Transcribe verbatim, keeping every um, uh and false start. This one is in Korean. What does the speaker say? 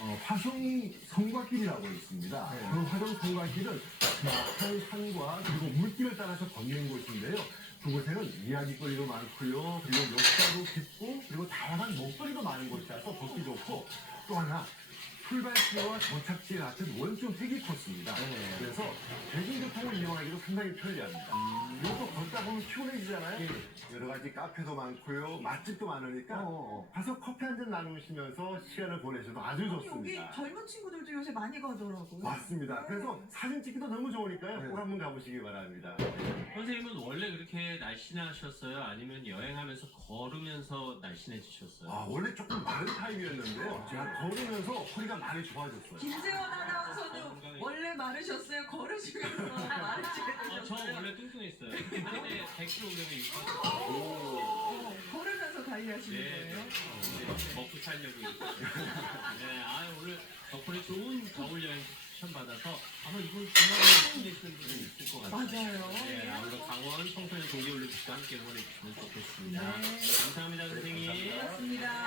어, 화성 성곽길이라고 있습니다. 네. 그 화성 성곽길은 큰 산과 그리고 물길을 따라서 걷는 곳인데요. 그곳에는 이야기거리도 많고요. 그리고 역사도 깊고 그리고 다양한 먹거리도 많은 곳이라서 걷기 좋고 또 하나 출발지와 도착지에 같은 원점 회기 코스입니다. 네. 그래서 대중교통을 이용하기도 상당히 편리합니다. 음. 그리고 걷다 보면 피곤해지잖아요. 예. 여러 가지 카페도 많고요. 맛집도 많으니까 어, 어. 가서 커피 한 잔 나누시면서 시간을 보내셔도 아주 아니, 여기 좋습니다. 젊은 친구들도 요새 많이 가더라고요. 맞습니다. 그래서 사진 찍기도 너무 좋으니까요. 네. 꼭 한번 가보시기 바랍니다. 선생님은 원래 그렇게 날씬하셨어요? 아니면 여행하면서 걸으면서 날씬해지셨어요? 아, 원래 조금 마른 타입이었는데요. 제가 걸으면서 허리가 많이 좋아졌어요. 김재원 아나운서는 원래 마르셨어요? 걸으시면서 마르시게 아, 저 되셨어요? 원래 뚱뚱했어요. 근데 백 킬로그램이 육박했어요. 어, 걸으면서 관리하시는 네, 거예요? 네. 먹고 살려고. 네, 아 오늘 덕분에 좋은 겨울 여행 추천받아서 아마 이번 주말에 힘내시는 분이 있을 것 같아요. 맞아요. 네, 아무래도 강원 청소년 동계올림픽과 함께 응원해 주시면 좋겠습니다. 네. 감사합니다, 선생님. 고맙습니다.